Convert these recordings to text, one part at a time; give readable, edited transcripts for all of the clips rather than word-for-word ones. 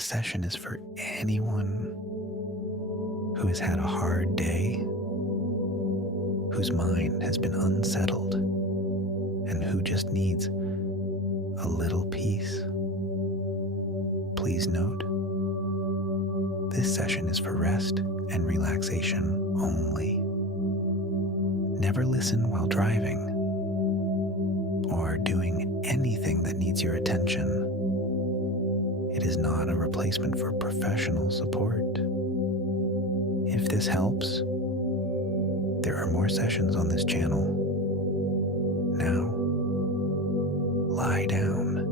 This session is for anyone who has had a hard day, whose mind has been unsettled, and who just needs a little peace. Please note, this session is for rest and relaxation only. Never listen while driving or doing anything that needs your attention. It is not a replacement for professional support. If this helps, there are more sessions on this channel. Now, lie down,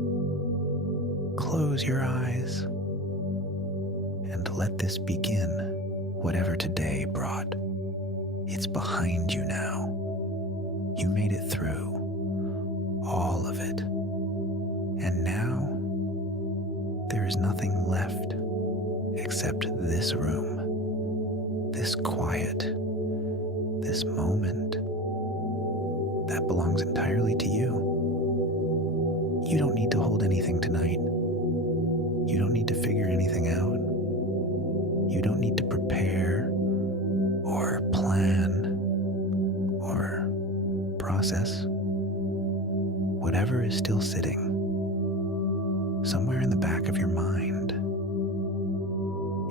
close your eyes, and let this begin whatever today brought. It's behind you now. You made it through all of it. And now, there is nothing left except this room, this quiet, this moment that belongs entirely to you. You don't need to hold anything tonight. You don't need to figure anything out. You don't need to prepare or plan or process. Whatever is still sitting somewhere in the back of your mind,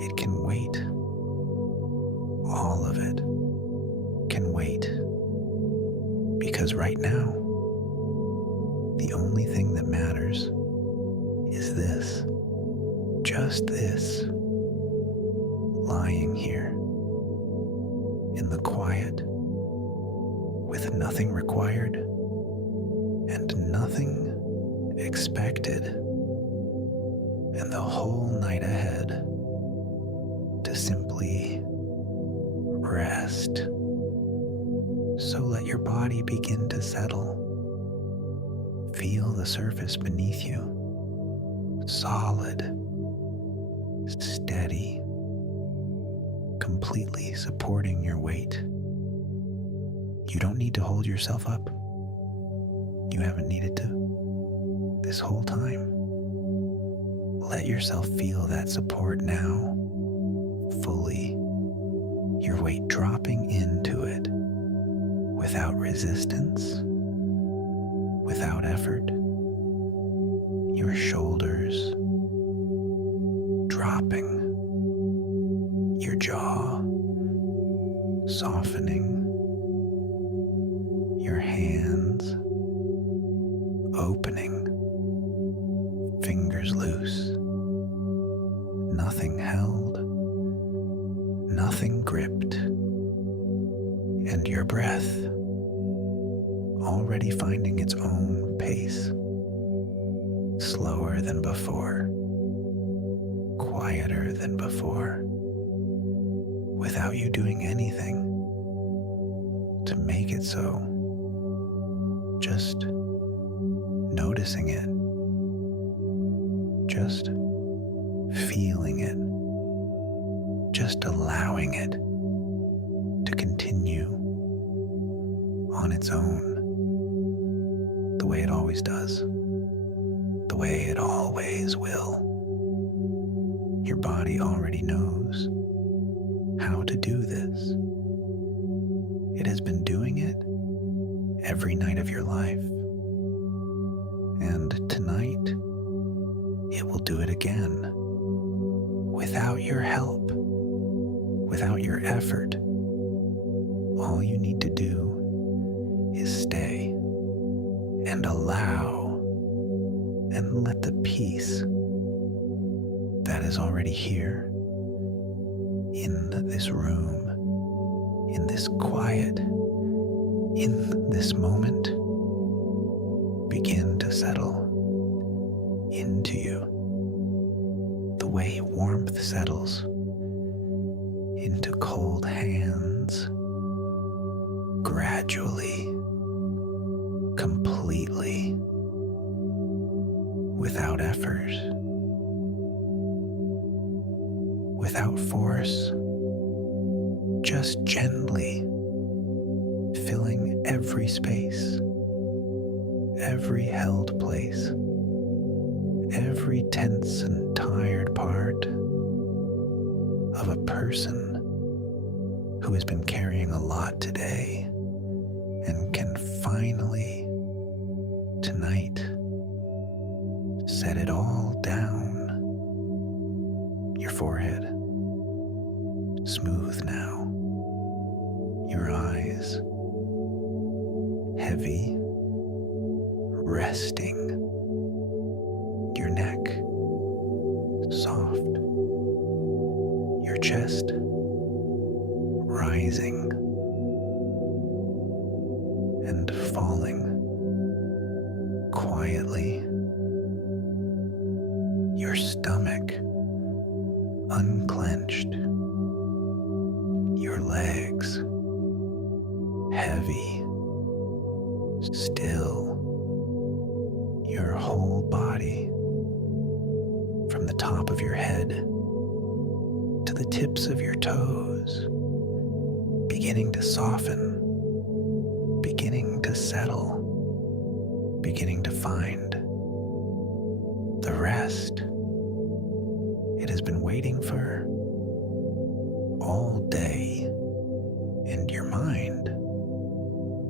it can wait. All of it can wait. Because right now, the only thing that matters is this. Just this. Lying here in the quiet with nothing required and nothing expected, and the whole night ahead to simply rest. So let your body begin to settle. Feel the surface beneath you, solid, steady, completely supporting your weight. You don't need to hold yourself up. You haven't needed to this whole time. Let yourself feel that support now, fully, your weight dropping into it, without resistance, without effort. Your shoulders dropping, your jaw softening, your hands opening, fingers loose, nothing held, nothing gripped, and your breath already finding its own pace, slower than before, quieter than before, without you doing anything to make it so. Just noticing it, just feeling it, just allowing it to continue on its own, the way it always does, the way it always will. Your body already knows how to do this. It has been doing it every night of your life. And tonight, it will do it again. Without your help, without your effort. All you need to do is stay and allow and let the peace that is already here in this room, in this quiet, in this moment, begin to settle into you the way warmth settles into cold hands, gradually, completely, without effort, without force, just gently filling every space, every held place, every tense and tired part person who has been carrying a lot today and can finally, tonight, set it all down. Your forehead, smooth now. Your eyes, heavy, resting. Your neck, soft. Your chest, rising and falling quietly. Your stomach, unclenched. Your legs, heavy, still. Your whole body, from the top of your head to the tips of your toes, beginning to soften, beginning to settle, beginning to find the rest it has been waiting for all day. And your mind,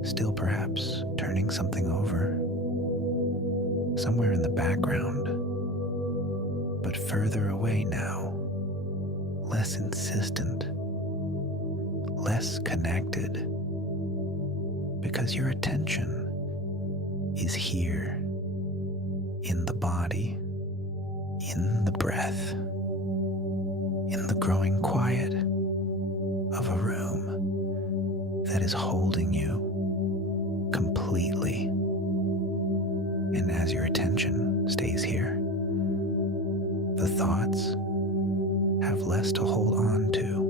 still perhaps turning something over somewhere in the background, but further away now, less insistent, less connected, because your attention is here, in the body, in the breath, in the growing quiet of a room that is holding you completely. And as your attention stays here, the thoughts have less to hold on to,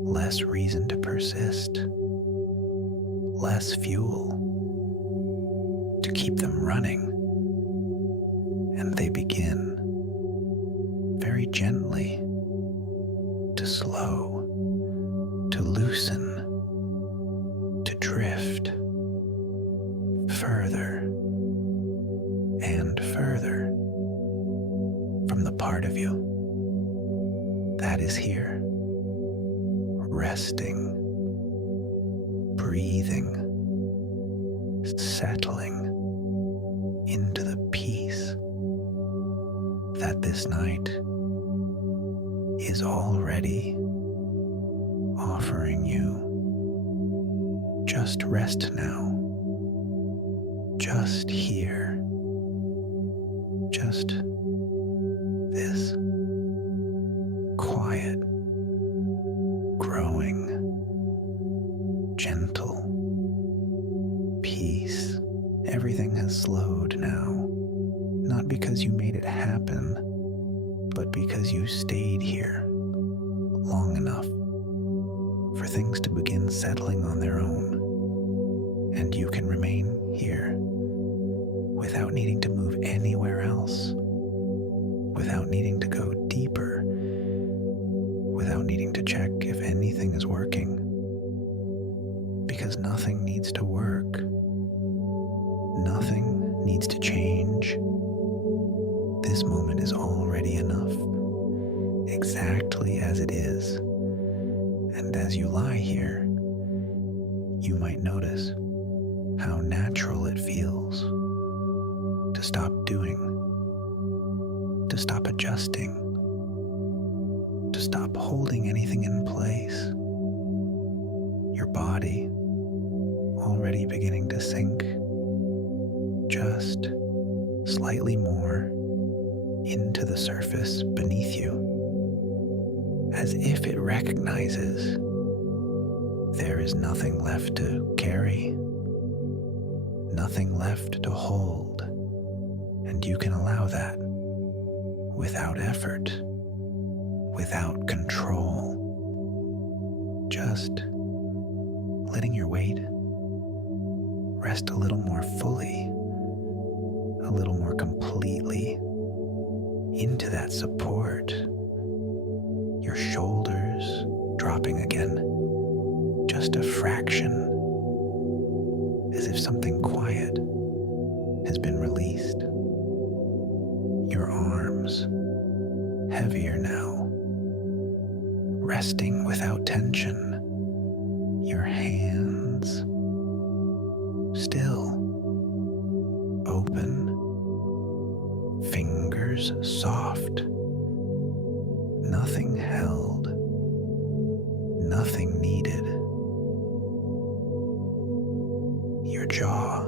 less reason to persist, less fuel to keep them running, and they begin very gently to slow, to loosen, to drift further and further from the part of you that is here, resting, breathing, settling into the peace that this night is already offering you. Just rest now, just here, just this quiet, growing, gentle peace. Everything has slowed now, not because you made it happen, but because you stayed here long enough for things to begin settling on their own, and you can remain here without needing to move anywhere else, without needing to go deeper, without needing to check if anything is working, because nothing needs to work, nothing needs to change. This moment is already enough, exactly as it is. And as you lie here, you might notice how natural it feels to stop doing, to stop adjusting, to stop holding anything in place. Your body already beginning to sink just slightly more into the surface beneath you, as if it recognizes there is nothing left to carry, nothing left to hold, and you can allow that without effort, without control, just letting your weight rest a little more fully, a little more completely into that support. Your shoulders dropping again, just a fraction, as if something quiet has been released. Your arms heavier now, resting without tension, your hands still, open, fingers soft, nothing held, nothing needed. Your jaw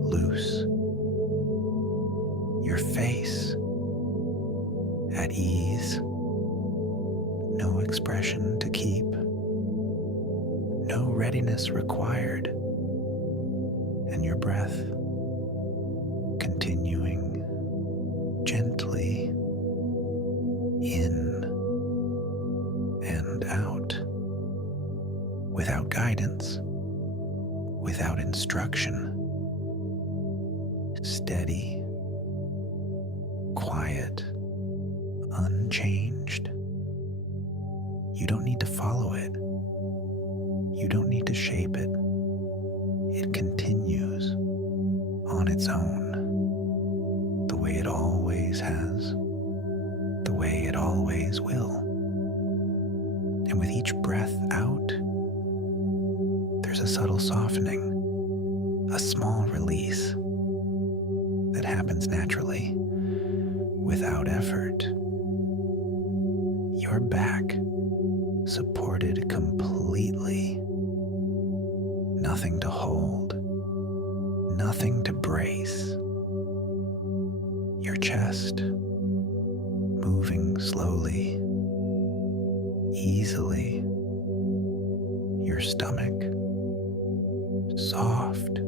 loose, your face at ease, no expression to keep, no readiness required, and your breath continuing gently in and out, without guidance, without instruction, steady, quiet, unchanged. You don't need to follow it. You don't need to shape it. It continues on its own, the way it always has, the way it always will. And with each breath out, there's a subtle softening, a small release that happens naturally, without effort. Your back supported completely, nothing to hold, nothing to brace. Your chest moving slowly, easily. Your stomach soft,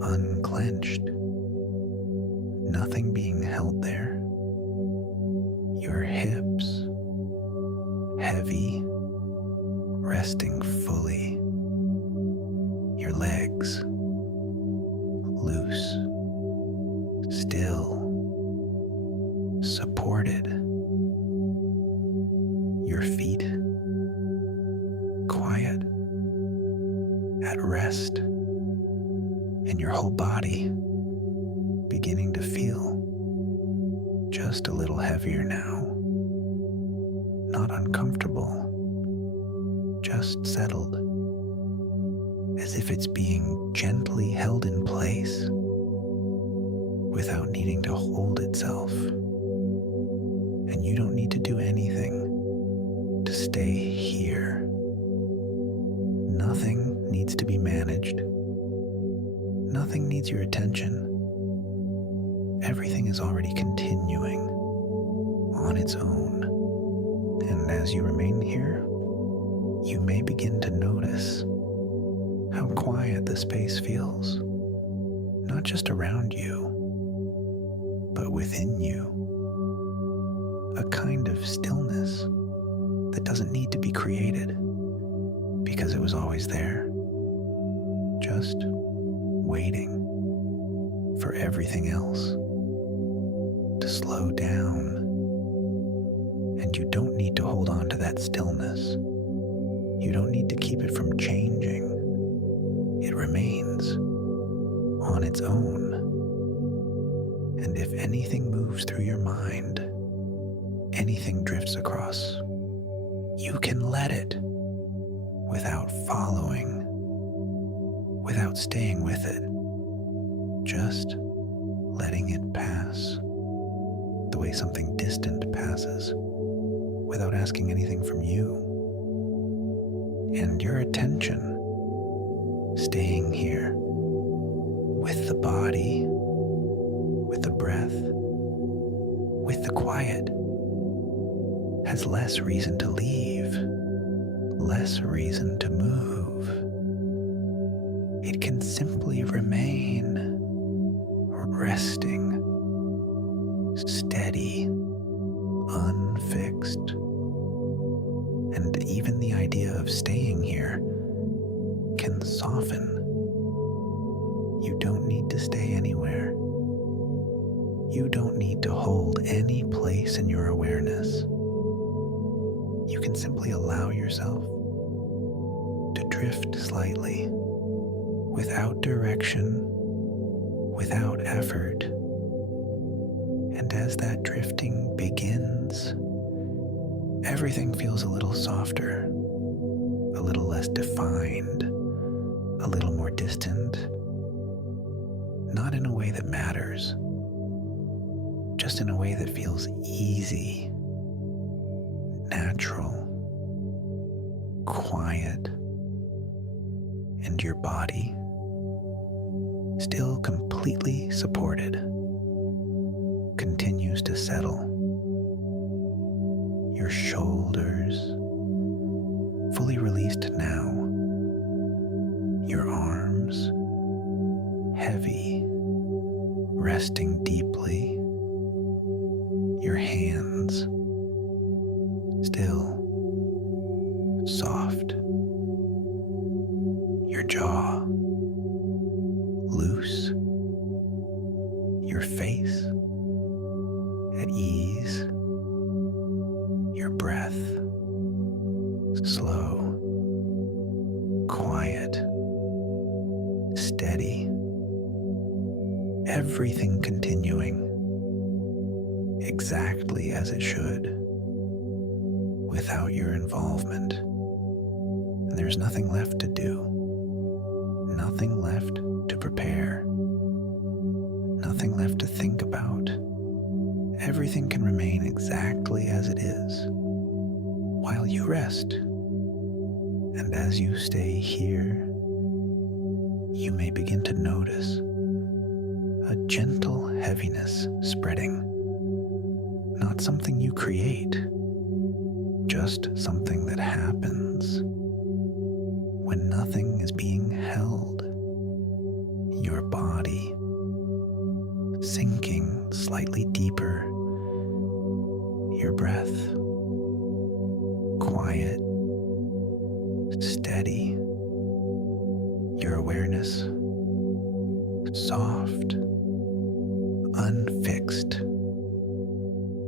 unclenched, nothing being held there. Your hips heavy, resting fully. Your legs loose, still, supported. Your feet quiet, at rest, and your whole body beginning to feel just a little heavier now. Not uncomfortable, just settled, as if it's being gently held in place without needing to hold itself. And you don't need to do anything to stay here. Nothing needs to be managed. Nothing needs your attention. Everything is already continuing on its own. And as you remain here, you may begin to notice how quiet the space feels, not just around you, but within you. A kind of stillness that doesn't need to be created because it was always there, just waiting for everything else to slow down. And you don't need to hold on to that stillness. You don't need to keep it from changing. It remains on its own. And if anything moves through your mind, anything drifts across, you can let it without following, without staying with it, just letting it pass the way something distant passes, without asking anything from you. And your attention staying here with the body, with the breath, with the quiet, has less reason to leave, less reason to move. It can simply remain resting, steady, unfixed. And even the idea of staying here can soften. You don't need to stay anywhere. You don't need to hold any place in your awareness. You can simply allow yourself to drift slightly, without direction, without effort. And as that drifting begins, everything feels a little softer, a little less defined, a little more distant. Not in a way that matters, just in a way that feels easy, natural, quiet, and your body still completely supported continues to settle. Your shoulders fully released now, your arms heavy, resting deeply, your hands still soft, your jaw loose, your face at ease, your breath slow, quiet, steady, everything continuing exactly as it should without your involvement. And there's nothing left to do, nothing left to prepare, nothing left to think about. Everything can remain exactly as it is while you rest. And as you stay here, you may begin to notice a gentle heaviness spreading. Not something you create, just something that happens when nothing is being held. Your body sinking slightly deeper, your breath quiet, steady, your awareness soft, unfixed,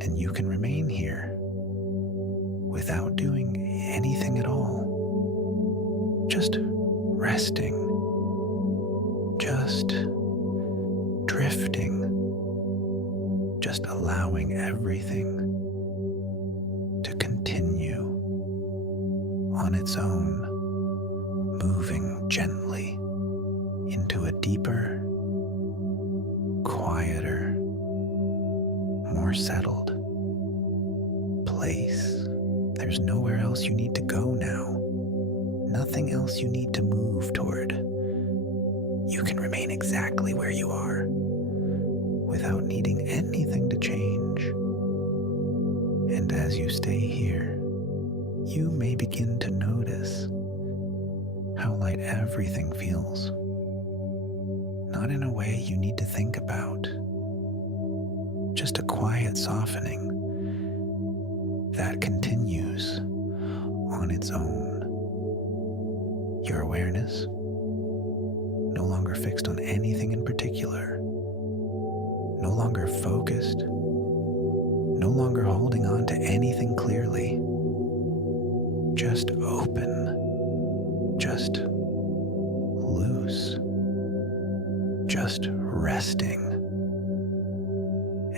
and you can remain here without doing anything at all, just resting, just drifting, just allowing everything to continue on its own, moving gently into a deeper, quieter, more settled place. There's nowhere else you need to go now. Nothing else you need to move toward. You can remain exactly where you are without needing anything to change. And as you stay here, you may begin to notice how light everything feels. Not in a way you need to think about, just a quiet softening that continues on its own. Your awareness no longer fixed on anything in particular, no longer focused, no longer holding on to anything clearly, just open, just loose, just resting.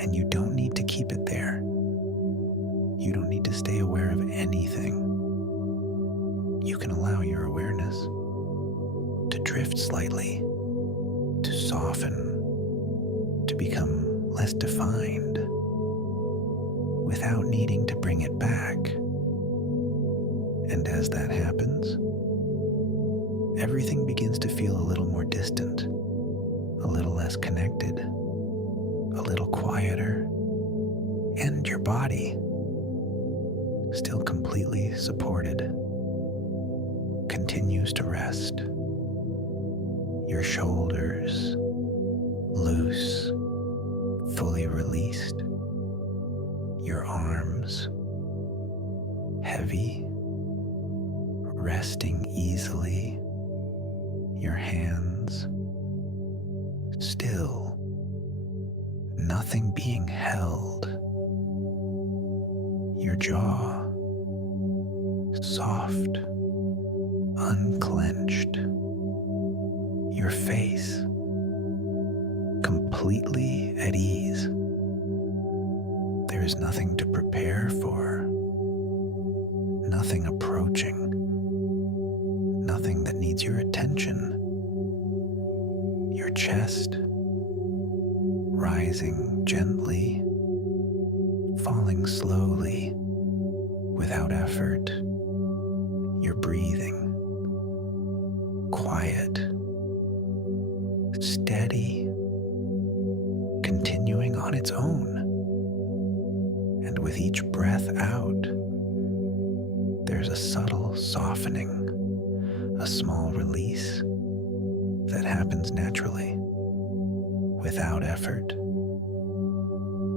And you don't need to keep it there. You don't need to stay aware of anything. You can allow your awareness to drift slightly, to soften, to become less defined, without needing to bring it back. And as that happens, everything begins to feel a little more distant, a little less connected, a little quieter, and your body, still completely supported, continues to rest. Your shoulders loose, fully released. Your arms heavy, resting easily. Your hands still, nothing being held. Your jaw soft, unclenched. Your face completely at ease. There is nothing to prepare for, nothing approaching, nothing that needs your attention. Your chest rising gently, falling slowly without effort. Your breathing quiet, steady, continuing on its own. And with each breath out, there's a subtle softening, a small release that happens naturally, without effort.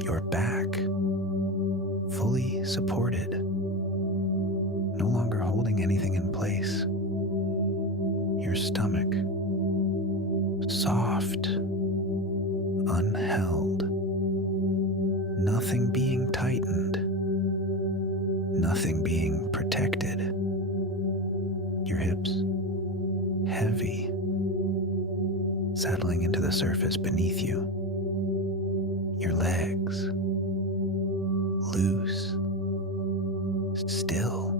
Your back fully supported, no longer holding anything in place. Your stomach soft, unheld, nothing being tightened, nothing being protected. Your hips heavy, settling into the surface beneath you. Your legs loose, still,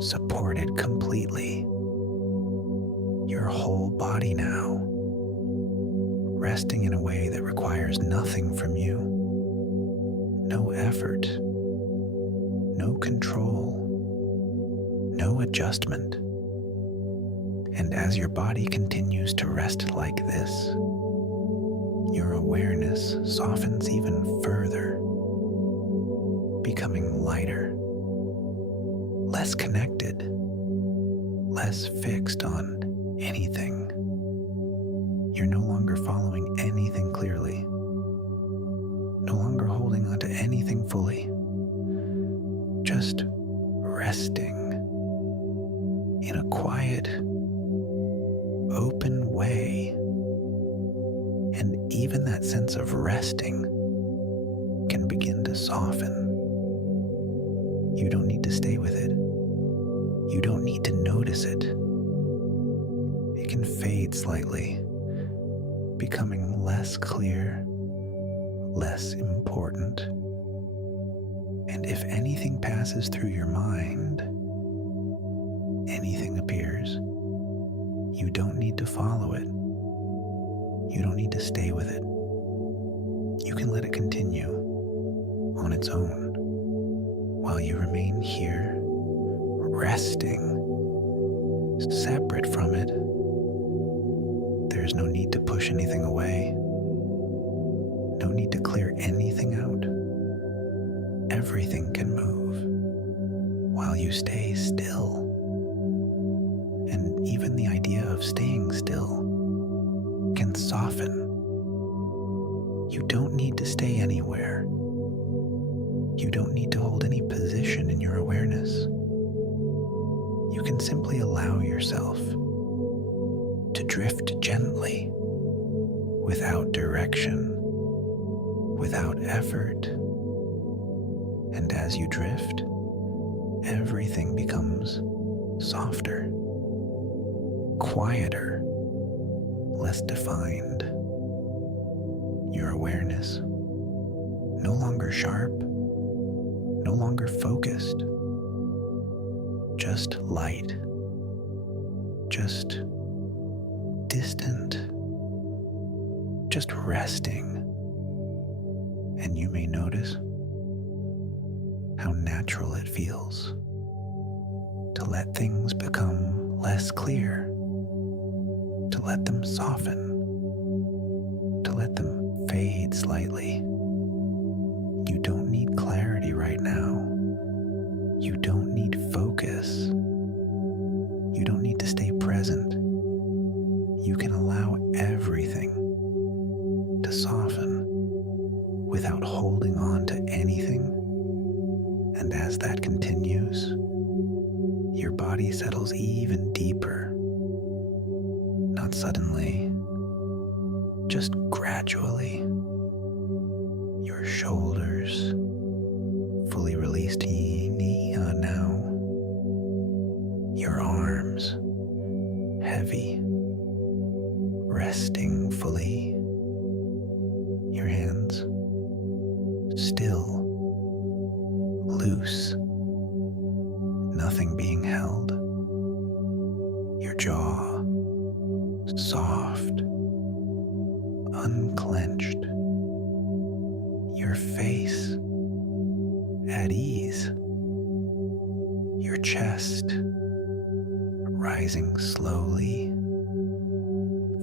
supported completely. Your whole body now resting in a way that requires nothing from you. No effort, no control, no adjustment. And as your body continues to rest like this, your awareness softens even further, becoming lighter, less connected, less fixed on anything. You're no longer following anything clearly, no longer holding onto anything fully, just resting in a quiet, open way. And even that sense of resting can begin to soften. You don't need to stay with it. You don't need to notice it. It can fade slightly, becoming less clear, less important. And if anything passes through your mind, anything appears, you don't need to follow it. You don't need to stay with it. You can let it continue on its own while you remain here, resting, separate from it. There's no need to push anything away, no need to clear anything out. Everything can move while you stay still. And even the idea of staying still can soften. You don't need to stay anywhere. You don't need to hold any position in your awareness. You can simply allow yourself to drift gently, without direction, without effort. And as you drift, everything becomes softer, quieter, less defined. Your awareness no longer sharp, no longer focused, just light, just distant, just resting. And you may notice how natural it feels to let things become less clear, to let them soften, to let them fade slightly. You don't need clarity right now. You don't need focus. You don't need to stay present. You can allow everything to soften without holding on to anything. And as that continues, your body settles even deeper. Not suddenly, just gradually. Your shoulders fully released now. Your arms heavy, resting fully. Your hands still, loose, nothing being held. Your jaw soft, unclenched. Your face at ease. Your chest rising slowly,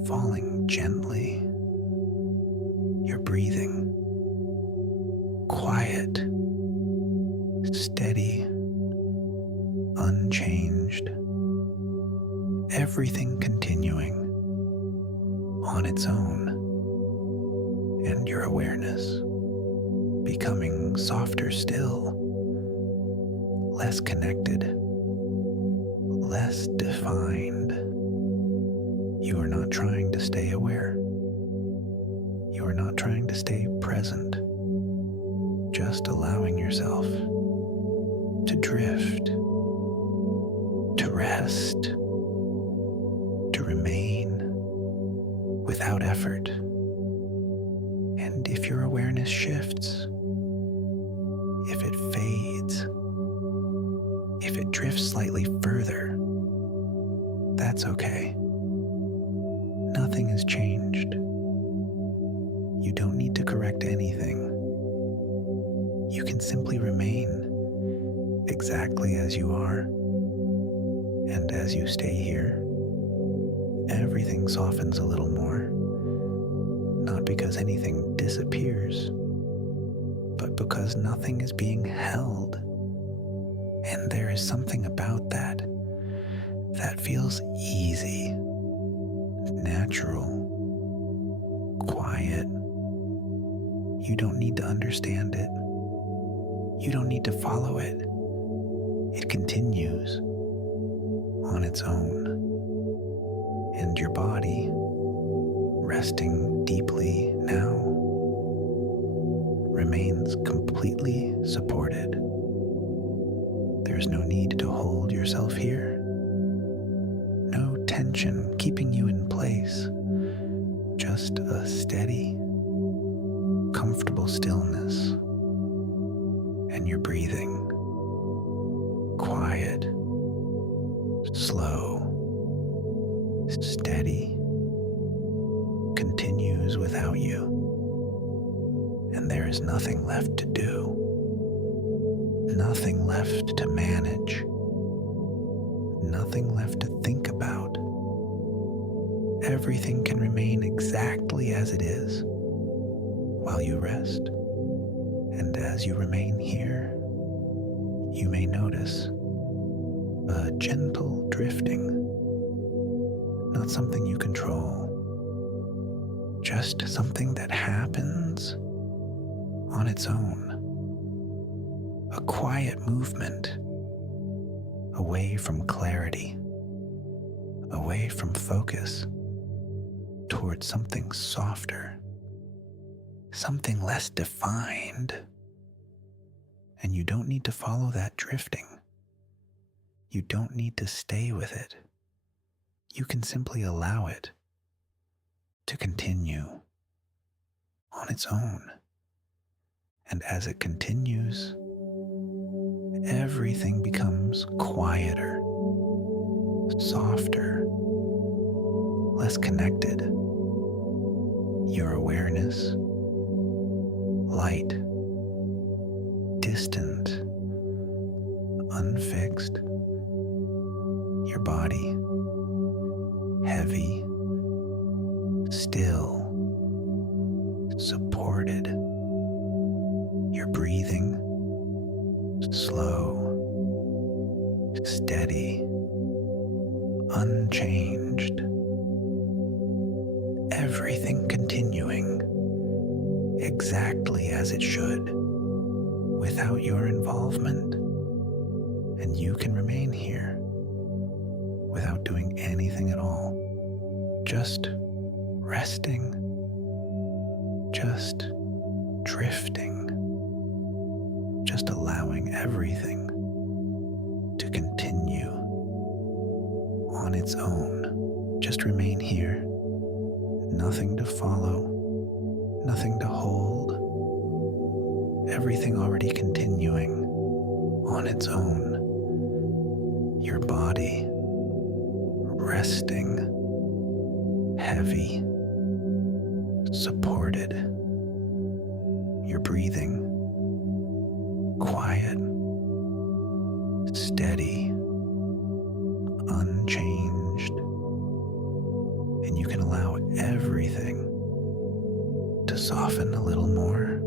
falling gently. Your breathing quiet, steady, unchanged. Everything continuing on its own, and your awareness becoming softer still, less connected, less defined. You are not trying to stay aware. You are not trying to stay present, just allowing yourself to drift, to rest, to remain without effort. And if your awareness shifts, if it fades, if it drifts slightly further, that's okay. Nothing has changed. You don't need to correct anything. You can simply remain exactly as you are. And as you stay here, everything softens a little more. Not because anything disappears, but because nothing is being held. And there is something about that feels easy, natural, quiet. You don't need to understand it. You don't need to follow it. It continues on its own. And your body, resting deeply now, remains completely supported. There's no need to hold yourself here. No tension keeping you in place. Just a steady, comfortable stillness. And your breathing, quiet, slow, steady, continues without you. And there is nothing left to do, nothing left to manage, nothing left to think about. Everything can remain exactly as it is while you rest. And as you remain here, you may notice a gentle drifting, not something you control, just something that happens on its own. A quiet movement away from clarity, away from focus, towards something softer, something less defined. And you don't need to follow that drifting. You don't need to stay with it. You can simply allow it to continue on its own. And as it continues, everything becomes quieter, softer, less connected. Your awareness, light, distant, unfixed. Your body, heavy, still, supported. Your breathing, slow, steady, unchanged. Everything continuing exactly as it should, without your involvement. And you can remain here without doing anything at all, just resting, just drifting, just allowing everything to continue on its own. Just remain here, nothing to follow, nothing to hold, everything already continuing on its own. your body resting, heavy, supported, your breathing quiet, steady, unchanged, and you can allow everything to soften a little more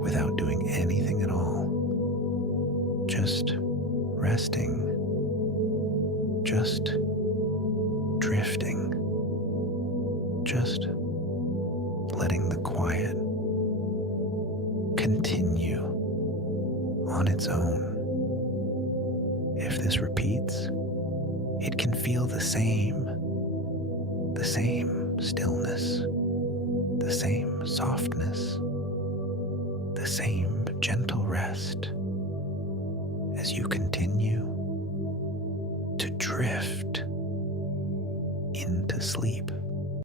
without doing anything at all. Just resting, just drifting, just letting the quiet continue on its own. If this repeats, it can feel the same stillness, the same softness, the same gentle rest as you continue to drift into sleep.